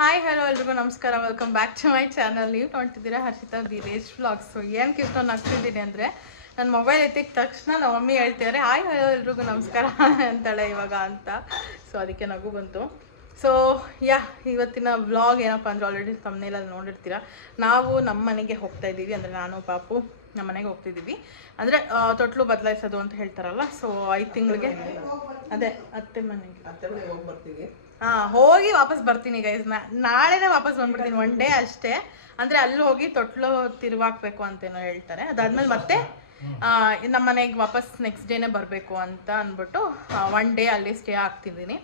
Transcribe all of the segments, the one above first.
Hi hello ಎಲ್ರಿಗೂ ನಮಸ್ಕಾರ, welcome back to my channel. ನೀವು ನೋಡ್ತಿದ್ದೀರಾ ಹರ್ಷಿತಾ ದಿನೇಶ್ ವ್ಲಾಗ್ಸ್. ಸೊ ಏನಕ್ಕೆ ಇಷ್ಟೊಂದು ಆಗ್ತಿದ್ದೀನಿ ಅಂದರೆ, ನನ್ನ ಮೊಬೈಲ್ ಎತ್ತಿದ ತಕ್ಷಣ ನಮ್ಮ ಮಮ್ಮಿ ಹೇಳ್ತಿದ್ದಾರೆ ಹಾಯ್ ಹಲೋ ಎಲ್ರಿಗೂ ನಮಸ್ಕಾರ ಅಂತಾಳೆ ಇವಾಗ ಅಂತ. ಸೊ ಅದಕ್ಕೆ ನಗು ಬಂತು. ಸೊ ಇವತ್ತಿನ ವ್ಲಾಗ್ ಏನಪ್ಪ ಅಂದರೆ, ಆಲ್ರೆಡಿ ತಮ್ಮನೇಲಲ್ಲಿ ನೋಡಿರ್ತೀರ. ನಾವು ನಮ್ಮ ಮನೆಗೆ ಹೋಗ್ತಾ ಇದ್ದೀವಿ, ಅಂದರೆ ನಾನು ಪಾಪು ನಮ್ಮ ಮನೆಗೆ ಹೋಗ್ತಿದ್ದೀವಿ. ಅಂದರೆ ತೊಟ್ಲು ಬದಲಾಯಿಸೋದು ಅಂತ ಹೇಳ್ತಾರಲ್ಲ. ಸೊ 5 ತಿಂಗಳಿಗೆ ಅದೇ ಅತ್ತೆ ಮನೆಗೆ ಹೋಗಿ ಬರ್ತೀವಿ. ಹೋಗಿ ವಾಪಸ್ ಬರ್ತೀನಿ ಗೈಸ್. ನಾಳೆನೇ ವಾಪಸ್ ಬಂದ್ಬಿಡ್ತೀನಿ, 1 ಡೇ ಅಷ್ಟೇ. ಅಂದರೆ ಅಲ್ಲಿ ಹೋಗಿ ತೊಟ್ಲು ತಿರುವಾಕ್ಬೇಕು ಅಂತೇನೋ ಹೇಳ್ತಾರೆ. ಅದಾದ್ಮೇಲೆ ಮತ್ತೆ ನಮ್ಮ ಮನೆಗೆ ವಾಪಸ್ ನೆಕ್ಸ್ಟ್ ಡೇನೇ ಬರಬೇಕು ಅಂತ ಅಂದ್ಬಿಟ್ಟು 1 ಡೇ ಅಲ್ಲಿ ಸ್ಟೇ ಆಗ್ತಿದ್ದೀನಿ.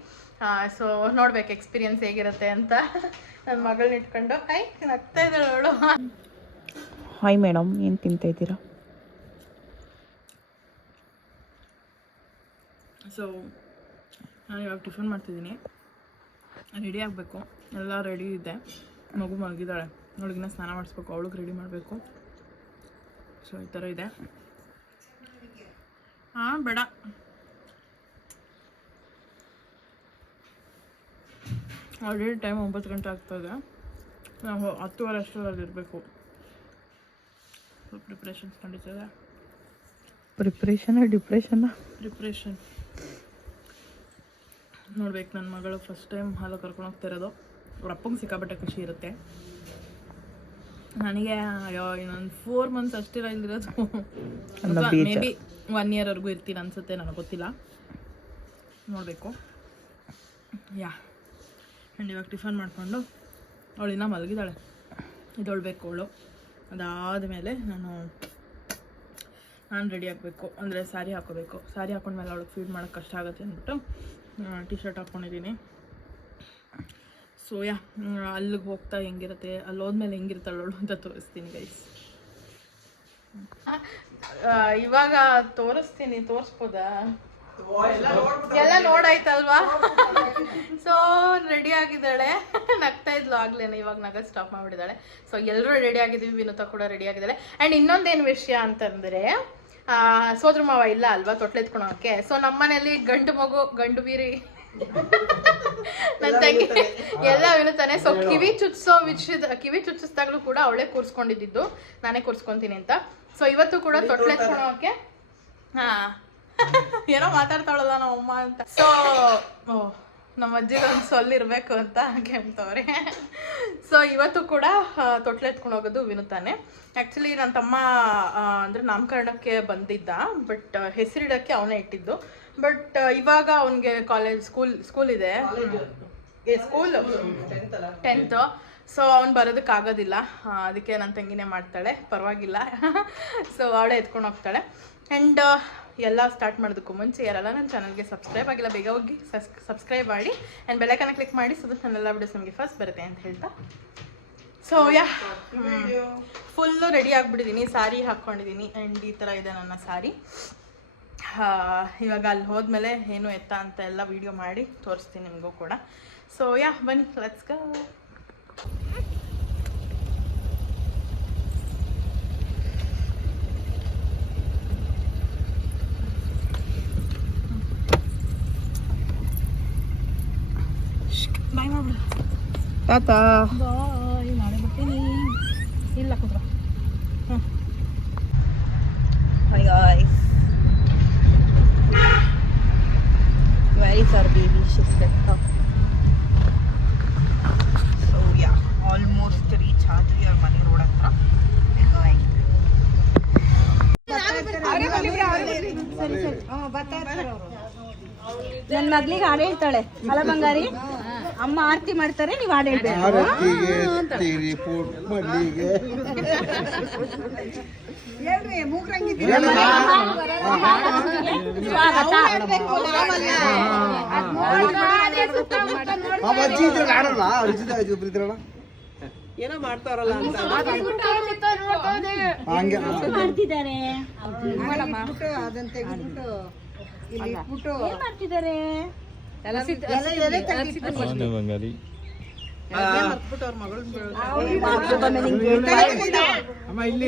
ಸೊ ನೋಡ್ಬೇಕು ಎಕ್ಸ್ಪೀರಿಯನ್ಸ್ ಹೇಗಿರುತ್ತೆ ಅಂತ. ನನ್ನ ಮಗಳನ್ನ ಇಟ್ಕೊಂಡು ನಗ್ತಾ ಇದ್ದಾಳೆ ಅವಳು. ಹಾಯ್ ಮೇಡಮ್, ಏನು ತಿಂತಾ ಇದ್ದೀರಾ? ಸೊ ನಾನು ಇವಾಗ ಟಿಫನ್ ಮಾಡ್ತಿದ್ದೀನಿ, ರೆಡಿ ಆಗಬೇಕು. ಎಲ್ಲ ರೆಡಿ ಇದೆ. ಮಗು ಮಲಗಿದ್ದಾಳೆ, ಅವಳಿಗಿನ್ನ ಸ್ನಾನ ಮಾಡಿಸ್ಬೇಕು, ಅವಳಿಗೆ ರೆಡಿ ಮಾಡಬೇಕು. ಸೊ ಈ ಥರ ಇದೆ. ಬೇಡ ಆಲ್ರೆಡಿ ಟೈಮ್ 9 ಗಂಟೆ ಆಗ್ತಾಯಿದೆ. ನಾವು 10:30 ಅಷ್ಟರಲ್ಲಿ ಇರಬೇಕು. ಪ್ರಿಪ್ರೇಷನ್ಸ್ ನಡೀತದೆ. ಪ್ರಿಪ್ರೇಷನ್ ನೋಡ್ಬೇಕು. ನನ್ನ ಮಗಳು ಫಸ್ಟ್ ಟೈಮ್ ಹಾಲು ಕರ್ಕೊಂಡು ಹೋಗ್ತಾ ಇರೋದು. ಅವ್ರ ಅಪ್ಪಂಗೆ ಸಿಕ್ಕಾಪಟ್ಟೆ ಖುಷಿ ಇರುತ್ತೆ. ನನಗೆ ಇನ್ನೊಂದು 4 ಮಂತ್ಸ್ ಅಷ್ಟಿರ ಇಲ್ಲಿರೋದು. ಮೇ ಬಿ 1 ಇಯರ್ವರೆಗೂ ಇರ್ತೀನಿ ಅನ್ಸುತ್ತೆ, ನನಗೆ ಗೊತ್ತಿಲ್ಲ, ನೋಡಬೇಕು. ಆ್ಯಂಡ್ ಇವಾಗ ಟಿಫನ್ ಮಾಡಿಕೊಂಡು ಅವಳಿನ್ನ ಮಲಗಿದ್ದಾಳೆ, ಇದೊಳ್ಬೇಕು ಅವಳು. ಅದಾದಮೇಲೆ ನಾನು ರೆಡಿ ಆಗಬೇಕು. ಅಂದರೆ ಸ್ಯಾರಿ ಹಾಕೋಬೇಕು. ಸ್ಯಾರಿ ಹಾಕೊಂಡ್ಮೇಲೆ ಅವಳಿಗೆ ಫೀಡ್ ಮಾಡೋಕ್ಕೆ ಕಷ್ಟ ಆಗುತ್ತೆ ಅಂದ್ಬಿಟ್ಟು ಟಿ ಶರ್ಟ್ ಹಾಕ್ಕೊಂಡಿದ್ದೀನಿ. ಸೊ ಅಲ್ಲಿಗೆ ಹೋಗ್ತಾ ಹೆಂಗಿರುತ್ತೆ, ಅಲ್ಲಿ ಹೋದ್ಮೇಲೆ ಹೆಂಗಿರ್ತಾಳೆ ಅವಳು ಅಂತ ತೋರಿಸ್ತೀನಿ ಗೈಸ್. ಇವಾಗ ತೋರಿಸ್ಬೋದಾ? ಎಲ್ಲ ನೋಡಾಯ್ತಲ್ವಾ? ಸೊ ರೆಡಿ ಆಗಿದ್ದಾಳೆ, ನಗ್ತಾ ಇದ್ಲು ಆಗ್ಲೇನೆ. ಇವಾಗ ನಗ ಸ್ಟಾಪ್ ಮಾಡಿಬಿಟ್ಟಿದ್ದಾಳೆ. ಸೊ ಎಲ್ಲರೂ ರೆಡಿ ಆಗಿದ್ದೀವಿ, ವಿನುತಾ ಕೂಡ ರೆಡಿ ಆಗಿದ್ದಾಳೆ. ಆ್ಯಂಡ್ ಇನ್ನೊಂದೇನು ವಿಷಯ ಅಂತಂದರೆ, ಸೋದ್ರ ಮಾವ ಇಲ್ಲ ಅಲ್ವಾ ತೊಟ್ಲೆತ್ಕೊಳೋಕೆ. ಸೊ ನಮ್ಮನೇಲಿ ಗಂಡು ಬೀರಿ ನನ್ನ ತಂಗಿ ಎಲ್ಲ ವಿನುತಾನೆ. ಸೊ ಕಿವಿ ಚುಚ್ಚಿಸ್ದಾಗ್ಲೂ ಕೂಡ ಅವಳೇ ಕೂರಿಸ್ಕೊಂಡಿದ್ದು, ನಾನೇ ಕೂರಿಸ್ಕೊಂತೀನಿ ಅಂತ. ಸೊ ಇವತ್ತು ಕೂಡ ತೊಟ್ಲೆತ್ಕೊಳೋಕೆ ಏನೋ ಮಾತಾಡ್ತಾಳಲ್ಲ ನಮ್ಮಮ್ಮ ಅಂತ. ಸೊ ನಮ್ಮ ಅಜ್ಜಿಗೊಂದು ಸೊಲ್ಲಿರಬೇಕು ಅಂತ ಕೆಮ್ತವ್ರೆ. ಸೊ ಇವತ್ತು ಕೂಡ ತೊಟ್ಲು ಎತ್ಕೊಂಡು ಹೋಗೋದು ವಿನುತಾನೆ. ಆ್ಯಕ್ಚುಲಿ ನನ್ನ ತಮ್ಮ ಅಂದರೆ ನಾಮಕರಣಕ್ಕೆ ಬಂದಿದ್ದ, ಬಟ್ ಹೆಸರಿಡೋಕ್ಕೆ ಅವನೇ ಇಟ್ಟಿದ್ದು. ಬಟ್ ಇವಾಗ ಅವನಿಗೆ ಸ್ಕೂಲ್ ಇದೆ, ಸ್ಕೂಲ್ 10th. ಸೊ ಅವ್ನು ಬರೋದಕ್ಕಾಗೋದಿಲ್ಲ, ಅದಕ್ಕೆ ನನ್ನ ತಂಗಿನೇ ಮಾಡ್ತಾಳೆ, ಪರವಾಗಿಲ್ಲ. ಸೊ ಅವಳೇ ಎತ್ಕೊಂಡು ಹೋಗ್ತಾಳೆ. ಆ್ಯಂಡ್ ಎಲ್ಲ ಸ್ಟಾರ್ಟ್ ಮಾಡೋದಕ್ಕೂ ಮುಂಚೆ ಯಾರೆಲ್ಲ ನನ್ನ ಚಾನಲ್ಗೆ ಸಬ್ಸ್ಕ್ರೈಬ್ ಆಗಿಲ್ಲ, ಬೇಗ ಹೋಗಿ ಸಬ್ಸ್ಕ್ರೈಬ್ ಮಾಡಿ ಆ್ಯಂಡ್ ಬೆಲ್ಲೈಕನ್ನ ಕ್ಲಿಕ್ ಮಾಡಿ. ಸೊ ದಟ್ ನನ್ನೆಲ್ಲ ವಿಡಿಯೋಸ್ ನಿಮಗೆ ಫಸ್ಟ್ ಬರುತ್ತೆ ಅಂತ ಹೇಳ್ತಾ, ಸೊ ಫುಲ್ಲು ರೆಡಿ ಆಗಿಬಿಟ್ಟಿದ್ದೀನಿ. ಸ್ಯಾರಿ ಹಾಕ್ಕೊಂಡಿದ್ದೀನಿ ಆ್ಯಂಡ್ ಈ ಥರ ಇದೆ ನನ್ನ ಸ್ಯಾರಿ. ಇವಾಗ ಅಲ್ಲಿ ಹೋದ್ಮೇಲೆ ಏನು ಎತ್ತ ಅಂತ ಎಲ್ಲ ವೀಡಿಯೋ ಮಾಡಿ ತೋರಿಸ್ತೀನಿ ನಿಮಗೂ ಕೂಡ. ಸೊ ಬನ್ನಿ, ಲೆಟ್ಸ್ ಗೋ. ಬಾಯ್ ಮಾಡ್ಬಿಡು ತಾತಾ. ಬಾಯ್ ನಾಳೆ ಬರ್ತೀನಿ. ಇಲ್ಲ ಕೂತ್ರ. Hi guys. Where is our baby? She's left up. So almost reach ಆದ್ವಿ our ಮನೆ ರೋಡ್ ಹತ್ರ. ನನ್ನ ಮಗ್ಳಿಗೆ ಹಾಡು ಹೇಳ್ತಾಳೆ, ಅಲ ಬಂಗಾರಿ ಅಮ್ಮ ಆರತಿ ಮಾಡ್ತಾರೆ, ನೀವು ಹಾಡು ಹೇಳ್ಬೇಕು. ಏನೋ ಮಾಡ್ತಾರಲ್ಲ ಅಂತ ಮಾಡ್ತಿದ್ದಾರೆ. ಅದನ್ನ ತೆಗೆದ್ಬಿಟ್ಟು ಇಲ್ಲಿ ಇಟ್ಬಿಟ್ಟು ಏನ್ ಮಾಡ್ತಿದ್ದಾರೆ? ಬಂಗಾರಿ ಅಮ್ಮ ಇಲ್ಲಿ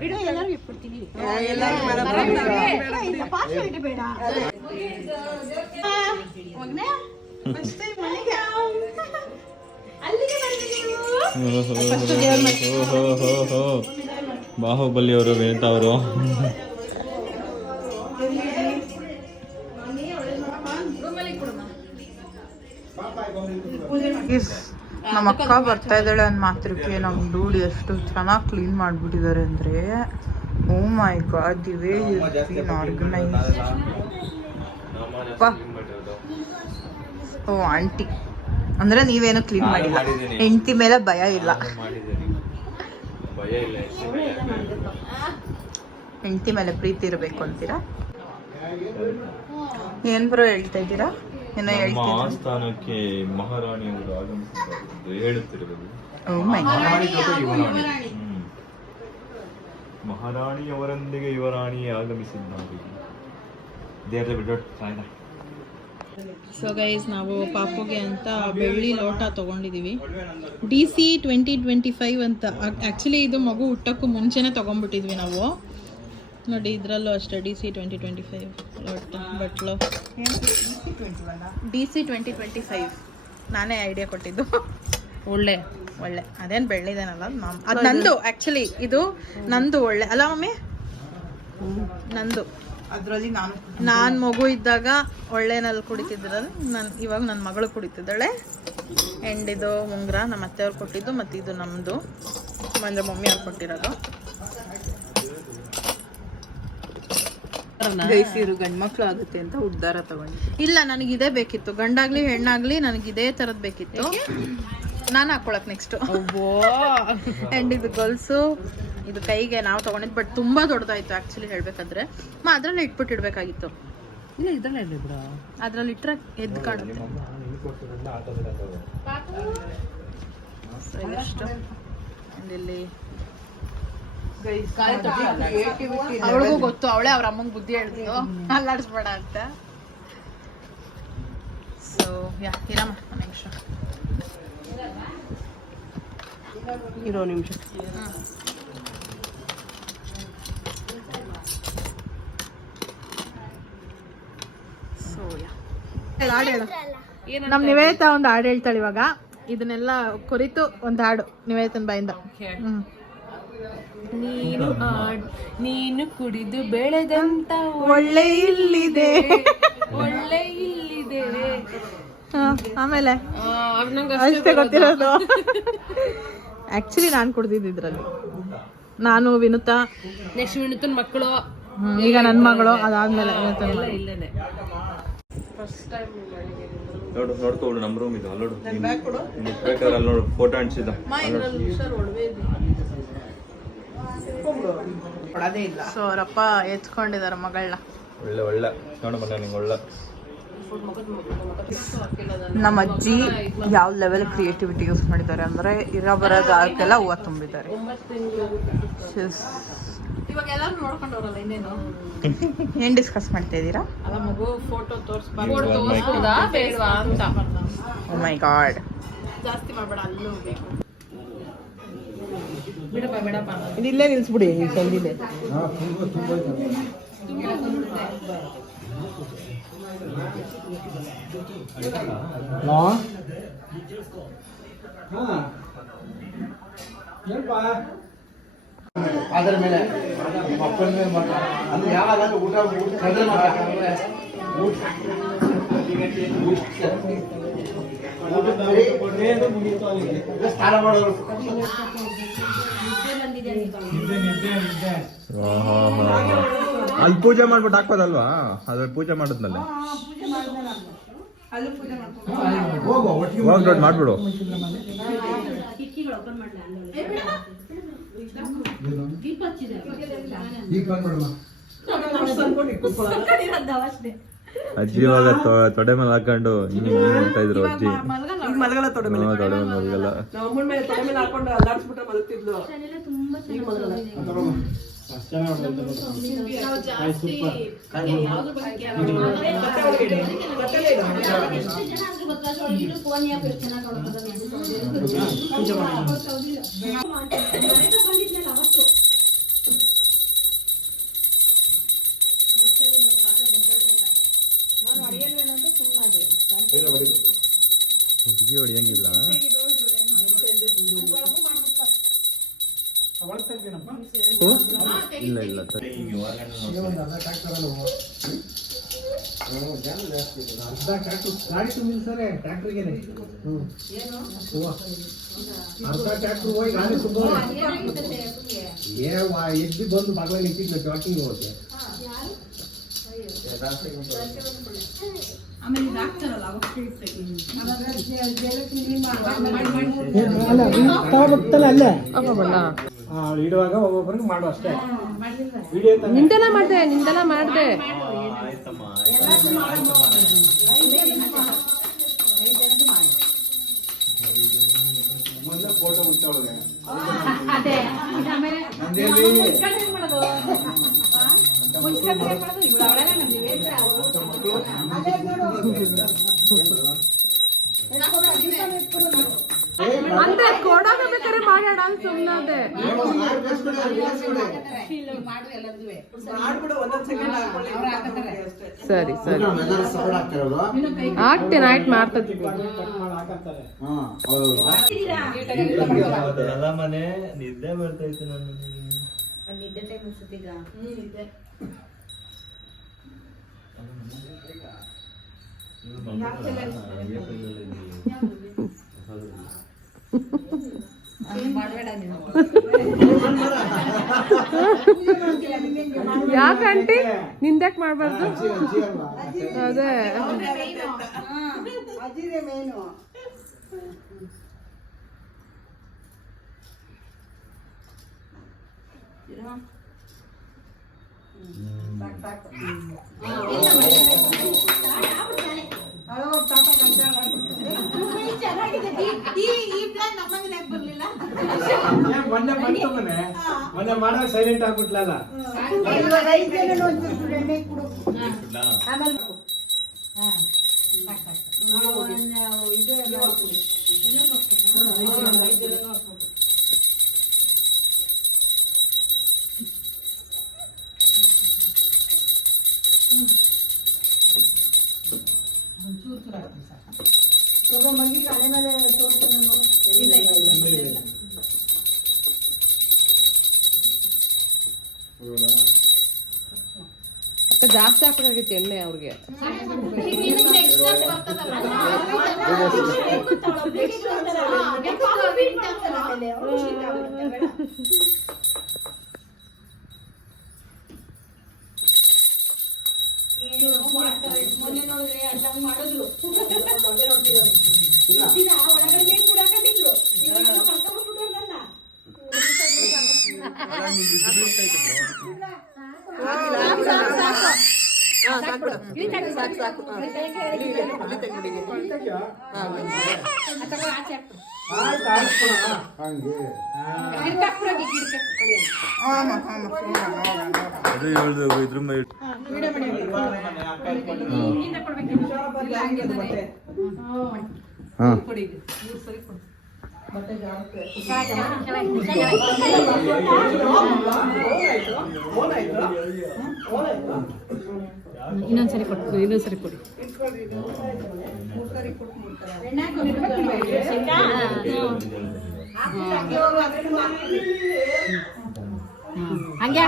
ಬಿಡು ಎಲ್ಲರೂ ಇಟ್ಬಿಡ್ತೀನಿ. ಬೇಡ ಬಾಹುಬಲಿ ಅವರು ವೇತ ಅವರು ನಮ್ಮ ಅಕ್ಕ ಬರ್ತಾ ಇದ್ದಾಳೆ ಅಂದ್ ಮಾತ್ರಕ್ಕೆ ನಮ್ಮ ಡೂಡ್ ಎಷ್ಟು ಚೆನ್ನಾಗಿ ಕ್ಲೀನ್ ಮಾಡ್ಬಿಟ್ಟಿದ್ದಾರೆ ಅಂದ್ರೆ oh my god the way you organise. Oh aunty ಅಂದ್ರೆ ನೀವೇನು ಕ್ಲೀನ್ ಮಾಡಿಲ್ಲ, ಹೆಂಡತಿ ಮೇಲೆ ಭಯ ಇಲ್ಲ. ಹೆಂಡತಿ ಮೇಲೆ ಪ್ರೀತಿ ಇರಬೇಕು ಅಂತೀರಾ? ಏನ್ ಬ್ರೋ ಹೇಳ್ತಾ ಇದ್ದೀರಾ? ಏನೋ ಹೇಳ್ತೀನಿ. ಆಸ್ಥಾನಕ್ಕೆ ಮಹಾರಾಣಿಯವರು ಆಗಮಿಸಿದ್ದಾರೆ ಹೇಳುತ್ತಿರುವುದು. ಓ ಮೈ ಗಾಡ್. ಮಹಾರಾಣಿಯವರೊಂದಿಗೆ ಯುವರಾಣಿ ಆಗಮಿಸಿದ್ದಾರೆ. ದೇವರ ಬಿಡೋಟ್ ಸಾಯ್ದ. ಸೊ ಗೈಸ್, ನಾವು ಪಾಪುಗೆ ಅಂತ ಬೆಳ್ಳಿ ಲೋಟ ತೊಗೊಂಡಿದ್ದೀವಿ. DC 2025 ಅಂತ. ಆ್ಯಕ್ಚುಲಿ ಇದು ಮಗು ಹುಟ್ಟಕ್ಕೂ ಮುಂಚೆನೇ ತೊಗೊಂಡ್ಬಿಟ್ಟಿದ್ವಿ ನಾವು. ನೋಡಿ ಇದರಲ್ಲೂ ಅಷ್ಟೇ DC 2025 ಲೋಟ ಬಟ್ಲು. DC 2025 ನಾನೇ ಐಡಿಯಾ ಕೊಟ್ಟಿದ್ದು. ಒಳ್ಳೆ ಅದೇನು ಬೆಳ್ಳಿದೇನಲ್ಲ, ಅದು ನಂದು. ಆ್ಯಕ್ಚುಲಿ ಇದು ನಂದು. ಒಳ್ಳೆ ಅಲ್ಲ ಮಮ್ಮಿ? ನಂದು. ಅದರಲ್ಲಿ ನಾನು ಮಗು ಇದ್ದಾಗ ಒಳ್ಳೆನಲ್ಲಿ ಕುಡಿತಿದ್ರಲ್ಲ, ಇವಾಗ ನನ್ನ ಮಗಳು ಕುಡಿತಿದ್ದಾಳೆ. ಆ್ಯಂಡ್ ಇದು ಉಂಗುರ ನಮ್ಮ ಅತ್ತೆಯವ್ರು ಕೊಟ್ಟಿದ್ದು, ಮತ್ತು ಇದು ನಮ್ಮದು ಅಂದರೆ ಮಮ್ಮಿ ಅವ್ರು ಕೊಟ್ಟಿರೋದು. ಗೈಸಿರು ಗಂಡು ಮಕ್ಳು ಆಗುತ್ತೆ ಅಂತ ಉದ್ದಾರ ತಗೊಂಡು. ಇಲ್ಲ, ನನಗಿದೇ ಬೇಕಿತ್ತು. ಗಂಡಾಗ್ಲಿ ಹೆಣ್ಣಾಗ್ಲಿ ನನಗೆ ಇದೇ ಥರದ್ದು ಬೇಕಿತ್ತು. ನಾನು ಹಾಕೊಳಕ್ ನೆಕ್ಸ್ಟ್. ಆ್ಯಂಡ್ ಇದು ಗೊಲ್ಸು, ಇದು ಕೈಗೆ ನಾವು ತೊಗೊಂಡಿದ್ದು. ಬಟ್ ತುಂಬ ದೊಡ್ಡದಾಯ್ತು ಆ್ಯಕ್ಚುಲಿ ಹೇಳ್ಬೇಕಾದ್ರೆ. ಅದರಲ್ಲಿ ಇಟ್ಬಿಟ್ಟಿಡ್ಬೇಕಾಗಿತ್ತು. ಇಲ್ಲ ಇದಲ್ಲೇ ಇಲ್ಲ ಬಿಡ, ಅದ್ರಲ್ಲಿ ಇಟ್ಟರೆ ಎದ್ದು ಕಾಣುತ್ತೆ. ಇಷ್ಟು ಇಲ್ಲಿ ಅವಳಿಗೂ ಗೊತ್ತು, ಅವಳೇ ಅವ್ರ ಅಮ್ಮಂಗೆ ಬುದ್ಧಿ ಹೇಳ್ತಿದ್ದು ಅಲ್ಲಾಡಿಸ್ಬೇಡ ಅಂತ. ಸೊ ಇರಮ್ಮ ಒಂದು ನಿಮಿಷ ಇರೋ ನಿಮಿಷ. ಸೊ ನಮ್ ನಿವೇದಿತ ಒಂದು ಹಾಡು ಹೇಳ್ತಾಳೆ ಇವಾಗ. ಇದನ್ನೆಲ್ಲ ಕುರಿತು ಒಂದು ಹಾಡು ನಿವೇದಿತನ ಬಾಯಿಂದ. ನೀನು ಕುಡಿದು ಬೆಳೆದಂತ ಒಳ್ಳೆ ಇಲ್ಲಿದೆ. ಆಮೇಲೆ ಅಷ್ಟೇ ಗೊತ್ತಿರೋದು. ಆಕ್ಚುಲಿ ನಾನು ಕುಡ್ದಿದ್ದು ಇದ್ರಲ್ಲಿ. ನಾನು ವಿನುತಾ, ನೆಕ್ಸ್ಟ್ ವಿನುತನ್ ಮಕ್ಕಳು, ಈಗ ನನ್ನ ಮಗಳು, ಅದಾದ್ಮೇಲೆ ವಿನುತನ್ ಮಗಳು. ನೋಡು ನೋಡ್ಕೊಡು, ನಮ್ಮ ರೂಮ್ ಇದು. ಅಲ್ಲೋಡು ಬೇಕಾದ್ರೆ ಅಲ್ಲಿ ನೋಡು, ಫೋಟೋ ಅಂಟಿಸಿದ. ಸೊ ಅವರಪ್ಪ ಎತ್ಕೊಂಡಿದಾರ ಮಗಳನ್ನ. ಒಳ್ಳೆ ನೋಡು ಮನೆ ನಿಂಗೆ ಒಳ್ಳೆ. ನಮ್ಮ ಅಜ್ಜಿ ಯಾವ ಲೆವೆಲ್ ಕ್ರಿಯೇಟಿವಿಟಿ ಯೂಸ್ ಮಾಡಿದ್ದಾರೆ ಅಂದರೆ ಇರೋ ಬರೋ ಜಾಗಕ್ಕೆಲ್ಲ ಹೂವು ತುಂಬಿದ್ದಾರೆ. ಇವಾಗ ಎಲ್ಲರೂ ನೋಡ್ಕೊಂಡವ್ರಲ್ಲ, ಇನ್ನೇನು ಏನು ಡಿಸ್ಕಸ್ ಮಾಡ್ತಾ ಇದ್ದೀರಾ? ಅಲ್ಲ ಮಗು ಫೋಟೋ ತೋರಿಸ್ಬಾರ್ದಾ ಬೇಡವಾ ಅಂತ. ಓ ಮೈ ಗಾಡ್, ಜಾಸ್ತಿ ಮಾಡಬೇಡ, ಅಲ್ಲೂ ಬೇಕು. ಬಿಡಪ್ಪ ಇಲ್ಲೇ ನಿಲ್ಸ್ಬಿಡಿ ಸಂದಿಲೆ. ಅದರ ಮೇಲೆ ಮಕ್ಕಳ ಮೇಲೆ ಅಂದ್ರೆ ಯಾವಾಗ ಊಟ ಸ್ನಾನ ಮಾಡೋರು. ಅಲ್ಲಿ ಪೂಜೆ ಮಾಡ್ಬಿಟ್ಟು ಹಾಕೋದಲ್ವಾ? ಅದ್ರಲ್ಲಿ ಪೂಜೆ ಮಾಡಿದ್ಮೇಲೆ ಹೋಗಿ ಮಾಡ್ಬಿಡು. ಅಜ್ಜಿ ಇವಾಗ ತೊಡೆ ಮೇಲೆ ಹಾಕೊಂಡು ಹಿಂಗೆ ಮಾಡ್ತಾ ಇದ್ರು ಅಜ್ಜಿ. ಮಲಗಲ್ಲ ತೊಡೆ ಮೇಲೆ, ತೊಡೆ ಮೇಲೆ ಮಲಗಲ್ಲ. ಅಮ್ಮನ ಮೇಲೆ ತೊಡೆ ಮೇಲೆ ಹಾಕೊಂಡು ಅಲ್ಲಾಡ್ಸ್ಬಿಟ್ರೆ ಮಲಗ್ತಿದ್ಲು. ಈಗ ಮಲಗಲ್ಲ. ಹುಡುಗಿ ಹೊಡಿಯಂಗಿಲ್ಲ. ಇಲ್ಲ ಇಲ್ಲ ಗಾಡಿ ತುಂಬಿಸ್ತಾರೆ ಟ್ರ್ಯಾಕ್ಟರ್ಗೆ. ಅರ್ಧ ಟ್ರ್ಯಾಕ್ಟರ್ ಹೋಗಿ ಗಾಡಿ ತುಂಬ ಎದ್ದು ಬಂದು ಬಾಗಿಲ ನಿಂತಿದ್ಲು ಜಾಕಿಂಗ್ ಹೋಗುತ್ತೆ. ಇಡುವಾಗ ಒಬ್ಬೊಬ್ಬರಿಗೆ ಮಾಡು ಅಷ್ಟೇ. ನಿಂದೆಲ್ಲ ಮಾಡ್ದೆ ಮೊದಲ ಫೋಟೋ ಮುಚ್ಚೋಳಗೆ ಅಂದೆ ಕೊಡೋಬೇಕಾರೆ ಮಾಡ್ಯಾಡ ಸುಮ್ಮನೆ. ಸರಿ ಸರಿ ಆಗ್ತೇನೆ, ಆಯ್ತು ಮಾಡ್ತದೆ. ಮನೆ ನಿದ್ದೆ ಬರ್ತೈತೆ ನನಗೆ. ನಿದ್ದೆ ಟೈಮ್ ಅನ್ಸುತ್ತೀಗ. ಯಾಕಂಟಿ ನಿಂದ್ಯಾಕ್ ಮಾಡ್ಬಾರ್ದು? ಅದೇ ಮೊನ್ನೆ ಮಾಡೋ ಸೈಲೆಂಟ್ ಆಗ್ಬಿಟ್ಲಲ್ಲ. ಜಾಸ್ತಿ ಹಾಕಬೇಕಾಗಿತ್ತು ಎಣ್ಣೆ ಅವ್ರಿಗೆ. ಇದ್ರ ಮೇಲೆ ಇನ್ನೊಂದ್ಸರಿ ಕೊಟ್ಟು ಇನ್ನೊಂದ್ಸರಿ ಕೊಡಿ. ಹಂಗೆ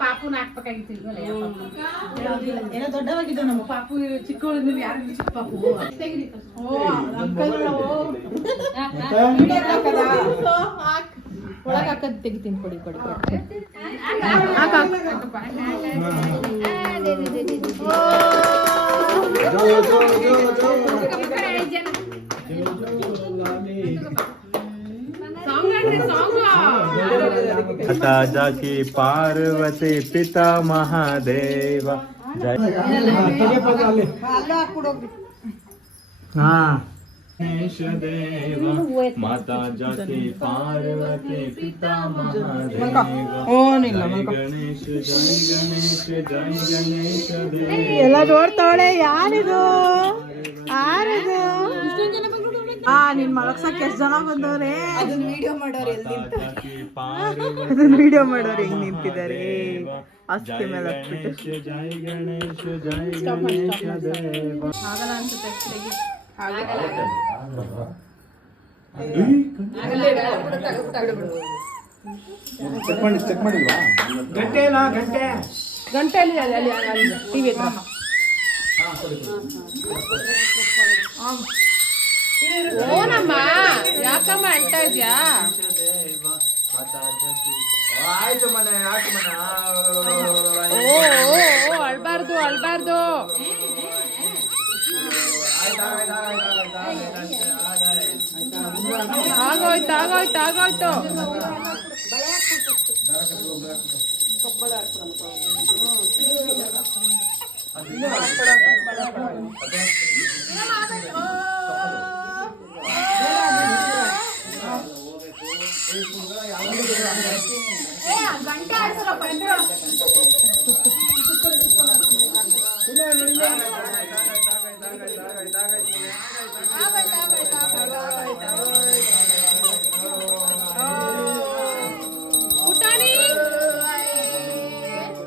ಪಾಪುನ ಹಾಕ್ಬೇಕಾಗಿತ್ತು. ಏನೋ ದೊಡ್ಡವಾಗಿದ್ದು ನಮ್ಮ ಪಾಪು ಚಿಕ್ಕವಳಿಂದ ಯಾರು ಚಿಕ್ಕ ಪಾಪು ಒಳಗೆ ಹಾಕದ್ ತೆಗಿತೀನಿ. ಕೊಡಿ ಕೊಡಿ माता जाकी पार्वती पिता महादेव जय गणेश देव माता जाकी पार्वती पिता महादेव जय गणेश जय गणेश देव ಎಲ್ಲ ನೋಡ್ತಾವಳೆ. ಯಾರಿದು ಯಾರಿದು? ನಿನ್ ಮಲಗ್ಸಕ್ಕೆ ಎಷ್ಟು ಜನ ಬಂದವ್ರೆ? ಅದನ್ನ ವಿಡಿಯೋ ಮಾಡೋರು ಹೆಂಗ್ ನಿಂತಿದ್ದಾರೆ ಅಷ್ಟೇ ಮೇಲೆ ಹಾಕ್ಬಿಟ್ಟು. जय गणेश देव ಆಗಲ್ಲ ಅನ್ಸುತ್ತೆ. ಚೆಕ್ ಮಾಡಿಲ್ವಾ? ಗಂಟೆಯಲ್ಲಿ ಅಲ್ಲಿ ಟಿವಿ ಹತ್ರ ಓನಮ್ಮ ಯಾಕಮ್ಮ ಹೇಳ್ತಾ ಇದ್ಯಾ? ಆಯ್ತು ಮನೆ ಓ ಅಳ್ಬಾರ್ದು ಆಗೋಯ್ತು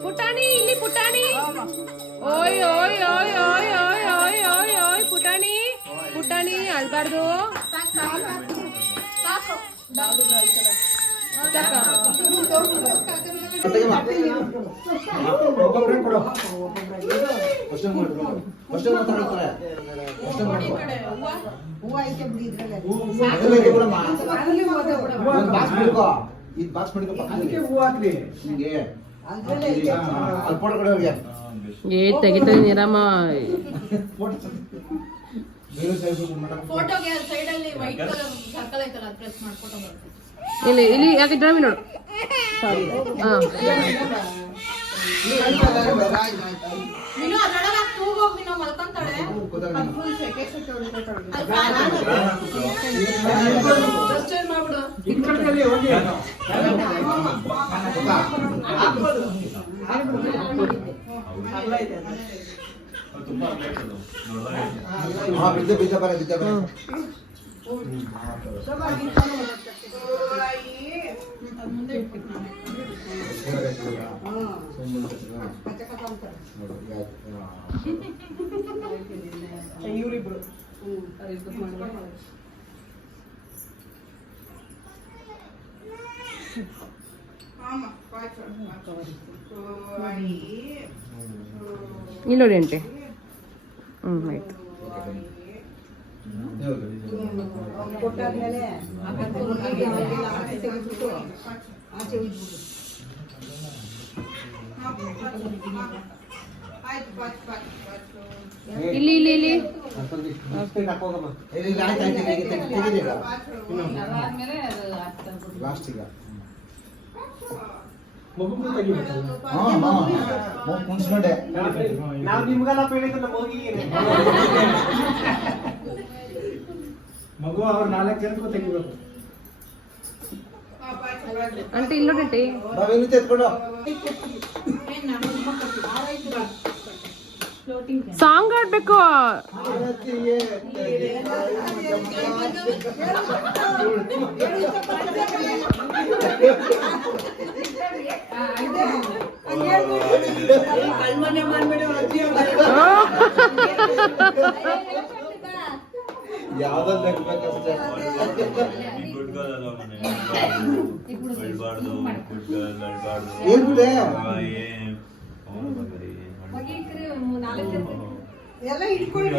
ಪುಟಾಣಿ ಇಲ್ಲಿ ಪುಟಾಣಿ ಓಯ್ ಓಯ್ ಓಯ್ ಓಯ್ ಓಯ್ ಓಯ್ ಓಯ್ ಓಯ್ ಪುಟಾಣಿ ಅಳ್ಬಾರ್ದು. ತೆಗಿತಾ ನೀರಮ್ಮ. ಫೋಟೋಗೆ ಸೈಡ್ ಅಲ್ಲಿ ವೈಟ್ ಕಲರ್ ಸರ್ಕಲ್ ಐತಲ್ಲ ಅದು ಪ್ರೆಸ್ ಮಾಡಿ ಫೋಟೋ ಬರುತ್ತೆ. ಇಲ್ಲಿ ಯಾಕೆ ಡ್ರಾಮಿ ನೋಡು. ನೀನು ಅದರೊಳಗೆ ತೂಗೋಗಿ ನೀನು ಮಲ್ಕೊಂತಾಳೆ. ಇವರಿಬ್ರು ಇಲ್ಲಿ ನೋಡಿ ಅಂಟೆ. ಆಯ್ತು. ಇಲ್ಲಿ ಇಲ್ಲಿ ಇಲ್ಲಿ ಮಗು ಅವ್ರು 4 ಜನಕ್ಕೂ ತೆಗಿಬೇಕು. ಅಂಟೆ ಇಲ್ಲಿ ನೋಡಿ. ಸಾಂಗ್ ಆಡ್ಬೇಕು. ಎಲ್ಲ ಇಟ್ಕೊಳ್ಳಿ.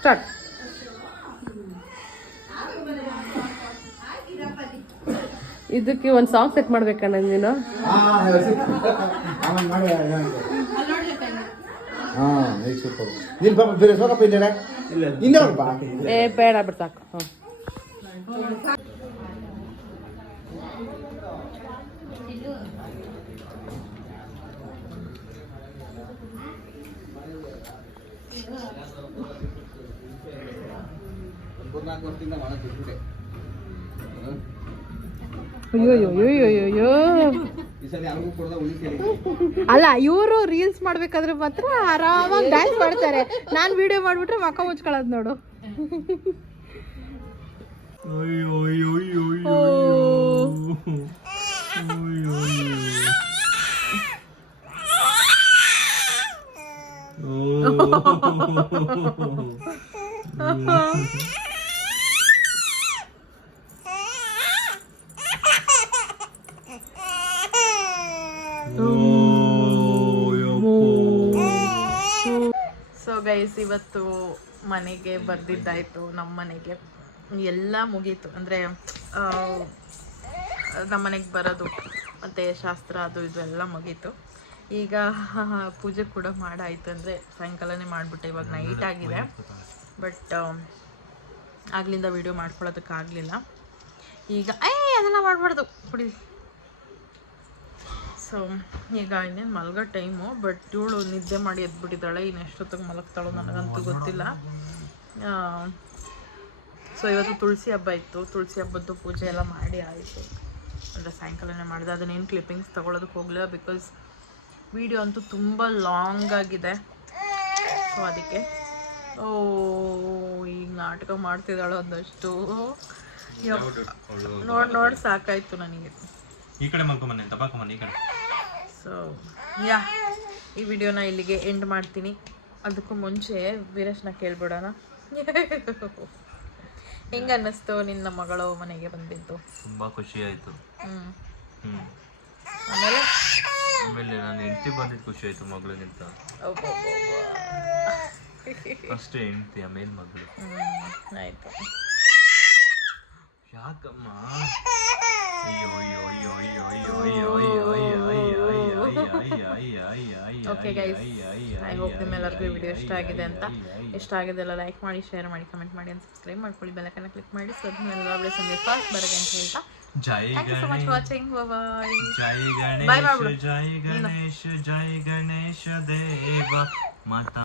ಸ್ಟಾರ್ಟ್. ಇದಕ್ಕೆ ಒಂದು ಸಾಂಗ್ ಸೆಟ್ ಮಾಡ್ಬೇಕಣ್ಣ ನೀನು. ಈಗ ಸೂಪರ್. ನೀನು ಪಾಪ ಬೇರೆ ಸೋಕಪ್ಪ ಇದ್ದೀರಾ? ಇನ್ನೇ ಬಾ. ಏ ಬೇಡ ಬಿಟ್ಟು ಸಾಕು. ಅಯ್ಯೋ ಅಲ್ಲ, ಇವರು ರೀಲ್ಸ್ ಮಾಡ್ಬೇಕಾದ್ರೆ ಮಾತ್ರ ಆರಾಮಾಗಿ ಡ್ಯಾನ್ಸ್ ಮಾಡ್ತಾರೆ. ನಾನು ವಿಡಿಯೋ ಮಾಡ್ಬಿಟ್ರೆ ಮಕ್ಕ ಮುಚ್ಕೊಳ್ಳೋದು ನೋಡು. ಸೊ ಗೈಸ್, ಇವತ್ತು ಮನೆಗೆ ಬರ್ದಿದ್ದಾಯಿತು. ನಮ್ಮ ಮನೆಗೆ ಎಲ್ಲ ಮುಗೀತು. ಅಂದರೆ ನಮ್ಮ ಮನೆಗೆ ಬರೋದು ಮತ್ತು ಶಾಸ್ತ್ರ ಅದು ಇದು ಎಲ್ಲ ಮುಗೀತು. ಈಗ ಪೂಜೆ ಕೂಡ ಮಾಡಾಯಿತು. ಅಂದರೆ ಸಾಯಂಕಾಲನೇ ಮಾಡಿಬಿಟ್ಟೆ. ಇವಾಗ ನೈಟ್ ಆಗಿದೆ. ಬಟ್ ಆಗ್ಲಿಂದ ವೀಡಿಯೋ ಮಾಡ್ಕೊಳ್ಳೋದಕ್ಕಾಗಲಿಲ್ಲ. ಈಗ ಅದೆಲ್ಲ ಮಾಡಬಾರ್ದು ಕುಡಿ. ಸೊ ಈಗ ಇನ್ನೇನು ಮಲಗೋ ಟೈಮು. ಬಟ್ ಇವಳು ನಿದ್ದೆ ಮಾಡಿ ಎದ್ಬಿಟ್ಟಿದ್ದಾಳೆ. ಇನ್ನು ಎಷ್ಟೊತ್ತಿಗೆ ಮಲಗ್ತಾಳೋ ನನಗಂತೂ ಗೊತ್ತಿಲ್ಲ. ಸೊ ಇವತ್ತು ತುಳಸಿ ಹಬ್ಬ ಇತ್ತು. ತುಳಸಿ ಹಬ್ಬದ್ದು ಪೂಜೆ ಎಲ್ಲ ಮಾಡಿ ಆಯಿತು. ಅಂದರೆ ಸಾಯಂಕಾಲನೇ ಮಾಡಿದೆ. ಅದನ್ನೇನು ಕ್ಲಿಪ್ಪಿಂಗ್ಸ್ ತೊಗೊಳೋದಕ್ಕೆ ಹೋಗಲಿಲ್ಲ. ಬಿಕಾಸ್ ವಿಡಿಯೋ ಅಂತೂ ತುಂಬ ಲಾಂಗ್ ಆಗಿದೆ. ಸೊ ಅದಕ್ಕೆ ಈಗ ನಾಟಕ ಮಾಡ್ತಿದ್ದಾಳು ಒಂದಷ್ಟು. ನೋಡಿ ಸಾಕಾಯಿತು ನನಗೆ. ಈ ಕಡೆ ಮಲ್ಕೊಂಬನ್ನಿ, ತಪಾಕೊಂಬನ್ನಿ ಈ ಕಡೆ. ಸೊ ಈ ವಿಡಿಯೋನ ಇಲ್ಲಿಗೆ ಎಂಡ್ ಮಾಡ್ತೀನಿ. ಅದಕ್ಕೂ ಮುಂಚೆ ವೀರೇಶ್ನ ಕೇಳ್ಬಿಡೋಣ. ಹೆಂಗೆ ಅನ್ನಿಸ್ತು ನಿನ್ನ ಮಗಳು ಮನೆಗೆ ಬಂದಿದ್ದು? ತುಂಬ ಖುಷಿ ಆಯಿತು. ಆಮೇಲೆ ನಾನು ಹೆಂಡತಿ ಬಂದಿದ್ದು ಖುಷಿ ಆಯಿತು ಮಗಳಿಗಿಂತ. ಅಷ್ಟೇ ಹೆಂಡತಿ, ಆಮೇಲೆ ಮಗಳು. ಆಯಿತು. ಯಾಕಮ್ಮ? ಓಕೆ ಗೈಸ್, ಐ ಹೋಪ್ ನಿಮ್ಮೆಲ್ಲರಿಗೂ ವಿಡಿಯೋ ಇಷ್ಟ ಆಗಿದೆ ಅಂತ. ಇಷ್ಟ ಆಗಿದೆ ಎಲ್ಲ ಲೈಕ್ ಮಾಡಿ, ಶೇರ್ ಮಾಡಿ, ಕಮೆಂಟ್ ಮಾಡಿ, ಅಂತ ಸಬ್ಸ್ಕ್ರೈಬ್ ಮಾಡ್ಕೊಳ್ಳಿ. ಬೆಲ್ಲೈಕನ್ನ ಕ್ಲಿಕ್ ಮಾಡಿ. ಸೊ ನಿಮ್ಮೆಲ್ಲ ವಿಡಿಯೋಸ್ ನಮಗೆ ಫಸ್ಟ್ ಬರುತ್ತೆ ಅಂತ ಹೇಳ್ತಾ thank you so much watching. Bye. ಜೈ ಗಣೇಶ, ಜೈ ಗಣೇಶ, ಜೈ ಗಣೇಶ ದೇವ ಮಾತಾ.